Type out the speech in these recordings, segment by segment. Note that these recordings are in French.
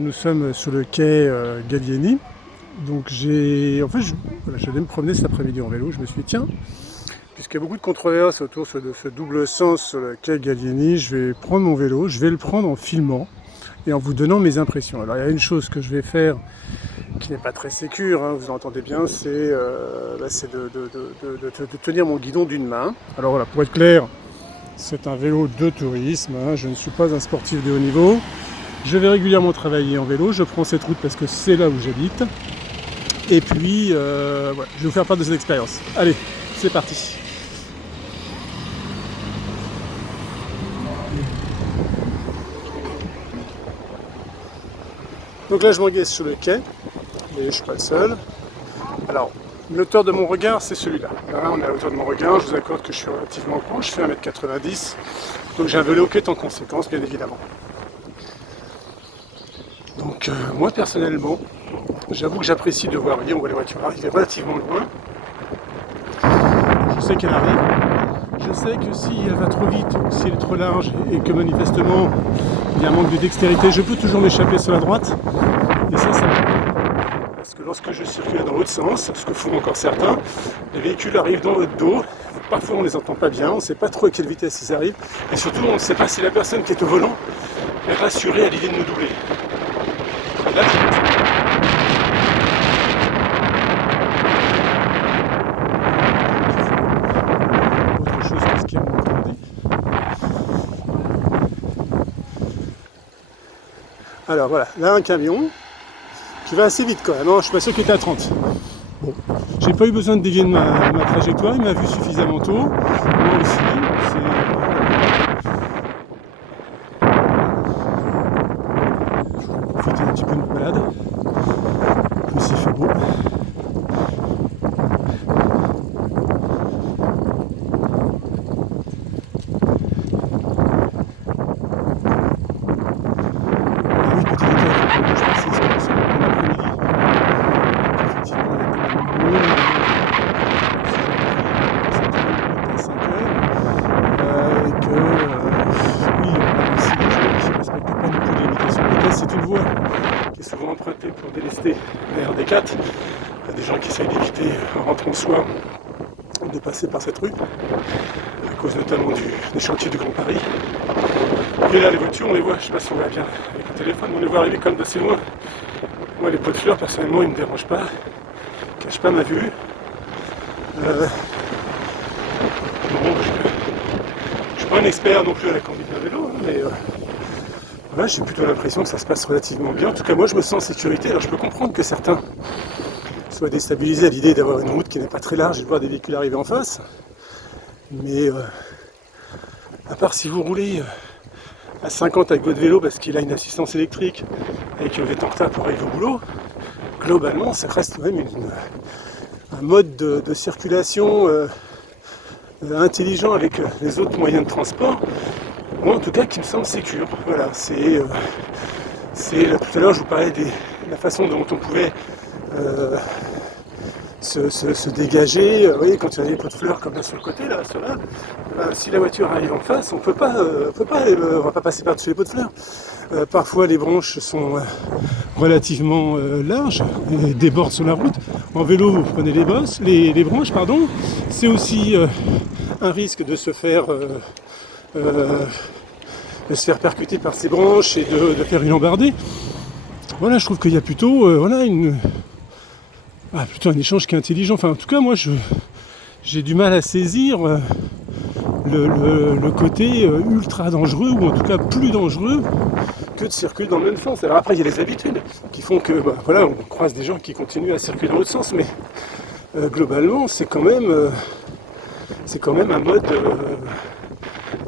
Nous sommes sur le quai Gallieni. Donc j'allais me promener cet après-midi en vélo. Je me suis dit tiens, puisqu'il y a beaucoup de controverses autour de ce double sens sur le quai Gallieni, je vais prendre mon vélo, je vais le prendre en filmant et en vous donnant mes impressions. Alors il y a une chose que je vais faire qui n'est pas très sécure, hein, vous entendez bien, c'est de tenir mon guidon d'une main. Alors voilà, pour être clair, c'est un vélo de tourisme, hein, je ne suis pas un sportif de haut niveau. Je vais régulièrement travailler en vélo, je prends cette route parce que c'est là où j'habite. Et puis, voilà, je vais vous faire part de cette expérience. Allez, c'est parti. Donc là, je m'engage sur le quai, et je ne suis pas le seul. Alors, l'auteur de mon regard, c'est celui-là. Là, on est à la hauteur de mon regard, je vous accorde que je suis relativement grand, je fais 1m90. Donc j'ai un vélo qui est en conséquence, bien évidemment. Donc moi personnellement, j'avoue que j'apprécie de voir, on voit les voitures arriver relativement loin. Je sais qu'elle arrive. Je sais que si elle va trop vite, ou si elle est trop large et que manifestement il y a un manque de dextérité, je peux toujours m'échapper sur la droite. Et ça me... Parce que lorsque je circule dans l'autre sens, ce que font encore certains, les véhicules arrivent dans votre dos. Parfois on ne les entend pas bien, on ne sait pas trop à quelle vitesse ils arrivent. Et surtout on ne sait pas si la personne qui est au volant est rassurée à l'idée de nous doubler. Et là, autre chose que ce qui est entendu. Alors voilà, là un camion qui va assez vite quand même, hein. Je suis pas sûr qu'il était à 30. Bon, j'ai pas eu besoin de dévier de ma trajectoire, il m'a vu suffisamment tôt. Moi aussi, je vais profiter un petit peu de notre balade. En plus il fait beau. C'est une voie qui est souvent empruntée pour délester les RD4. Il y a des gens qui essayent d'éviter, en rentrant le soir, de passer par cette rue, à cause notamment des chantiers du Grand Paris. Et là, les voitures, on les voit, je ne sais pas si on voit bien avec le téléphone, on les voit arriver comme d'assez loin. Moi, les pots de fleurs, personnellement, ils ne me dérangent pas, ils ne cachent pas ma vue. Bon, je ne suis pas un expert non plus à la conduite d'un vélo, mais voilà, j'ai plutôt l'impression que ça se passe relativement bien. En tout cas, moi, je me sens en sécurité. Alors, je peux comprendre que certains soient déstabilisés à l'idée d'avoir une route qui n'est pas très large et de voir des véhicules arriver en face. Mais à part si vous roulez à 50 avec votre vélo parce qu'il a une assistance électrique et que vous êtes en retard pour arriver au boulot, globalement, ça reste quand même un mode de circulation intelligent avec les autres moyens de transport. Moi, en tout cas, qui me semble sécure. Voilà, tout à l'heure, je vous parlais de la façon dont on pouvait se dégager. Vous voyez, quand il y a des pots de fleurs comme là sur le côté, là, ceux-là, si la voiture arrive en face, on va pas passer par-dessus les pots de fleurs. Parfois, les branches sont relativement larges et débordent sur la route. En vélo, vous prenez les branches, pardon. C'est aussi un risque de se faire percuter par ces branches et de faire une embardée. Voilà, je trouve qu'il y a plutôt plutôt un échange qui est intelligent. Enfin, en tout cas, moi, j'ai du mal à saisir le côté ultra dangereux, ou en tout cas plus dangereux que de circuler dans le même sens. Alors après, il y a les habitudes qui font que, voilà, on croise des gens qui continuent à circuler dans l'autre sens, mais globalement, c'est quand même un mode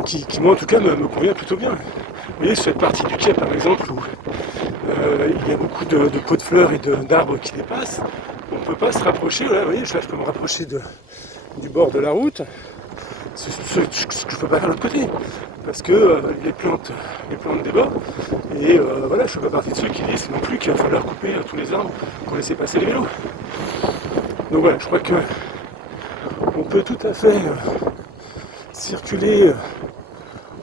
qui moi en tout cas me convient plutôt bien. Vous voyez, sur cette partie du quai par exemple où il y a beaucoup de pots de fleurs et d'arbres qui dépassent, on ne peut pas se rapprocher. Là, vous voyez, là je peux me rapprocher du bord de la route, ce que je ne peux pas faire de l'autre côté, parce que les plantes débordent, et voilà, je ne fais pas partie de ceux qui disent non plus qu'il va falloir couper tous les arbres pour laisser passer les vélos. Donc voilà, je crois que on peut tout à fait circuler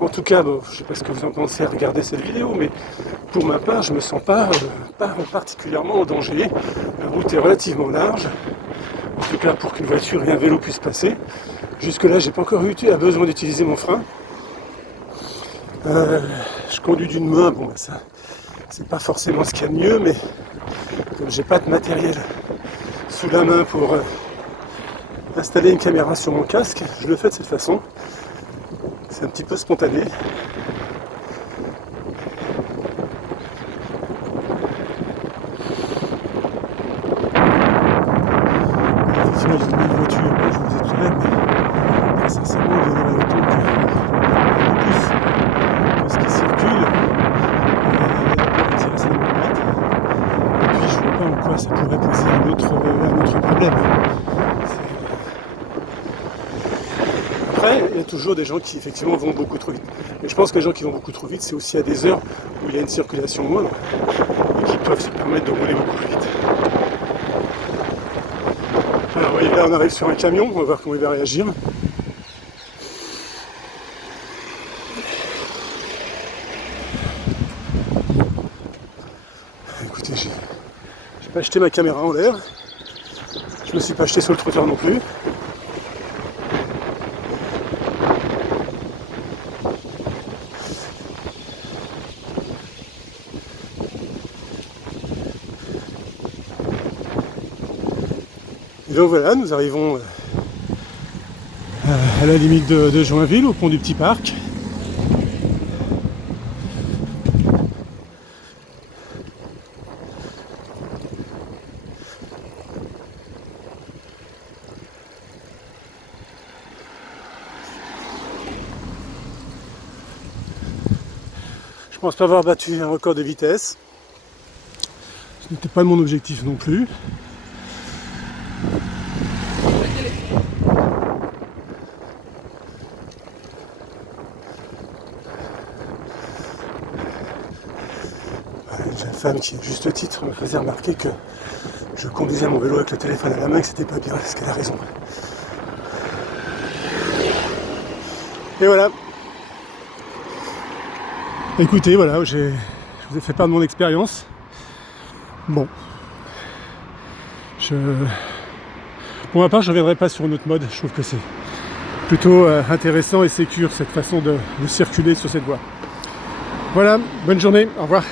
En tout cas, bon, je ne sais pas ce que vous en pensez à regarder cette vidéo, mais pour ma part, je me sens pas particulièrement en danger. La route est relativement large, en tout cas pour qu'une voiture et un vélo puissent passer. Jusque là, j'ai pas encore eu besoin d'utiliser mon frein. Je conduis d'une main, bon bah ça, c'est pas forcément ce qu'il y a de mieux, mais comme j'ai pas de matériel sous la main pour installer une caméra sur mon casque, je le fais de cette façon. C'est un petit peu spontané. Effectivement, j'ai mis une voiture, je vous le disais tout à l'heure, mais sincèrement, il y en a autant que plus que ce qui circule. Et puis je vois pas en quoi ça pourrait poser un autre problème. Après, il y a toujours des gens qui effectivement vont beaucoup trop vite. Mais je pense que les gens qui vont beaucoup trop vite, c'est aussi à des heures où il y a une circulation moindre et qui peuvent se permettre de rouler beaucoup plus vite. Alors, vous voyez, là on arrive sur un camion, on va voir comment il va réagir. Écoutez, j'ai pas acheté ma caméra en l'air. Je me suis pas acheté sur le trottoir non plus. Et donc voilà, nous arrivons à la limite de Joinville, au pont du Petit Parc. Je pense pas avoir battu un record de vitesse. Ce n'était pas mon objectif non plus. Une jeune femme qui, à juste titre, me faisait remarquer que je conduisais mon vélo avec le téléphone à la main et que c'était pas bien, parce qu'elle a raison. Et voilà. Écoutez, voilà, je vous ai fait part de mon expérience. Bon. Pour ma part, je ne reviendrai pas sur une autre mode. Je trouve que c'est plutôt intéressant et sécure cette façon de circuler sur cette voie. Voilà, bonne journée, au revoir.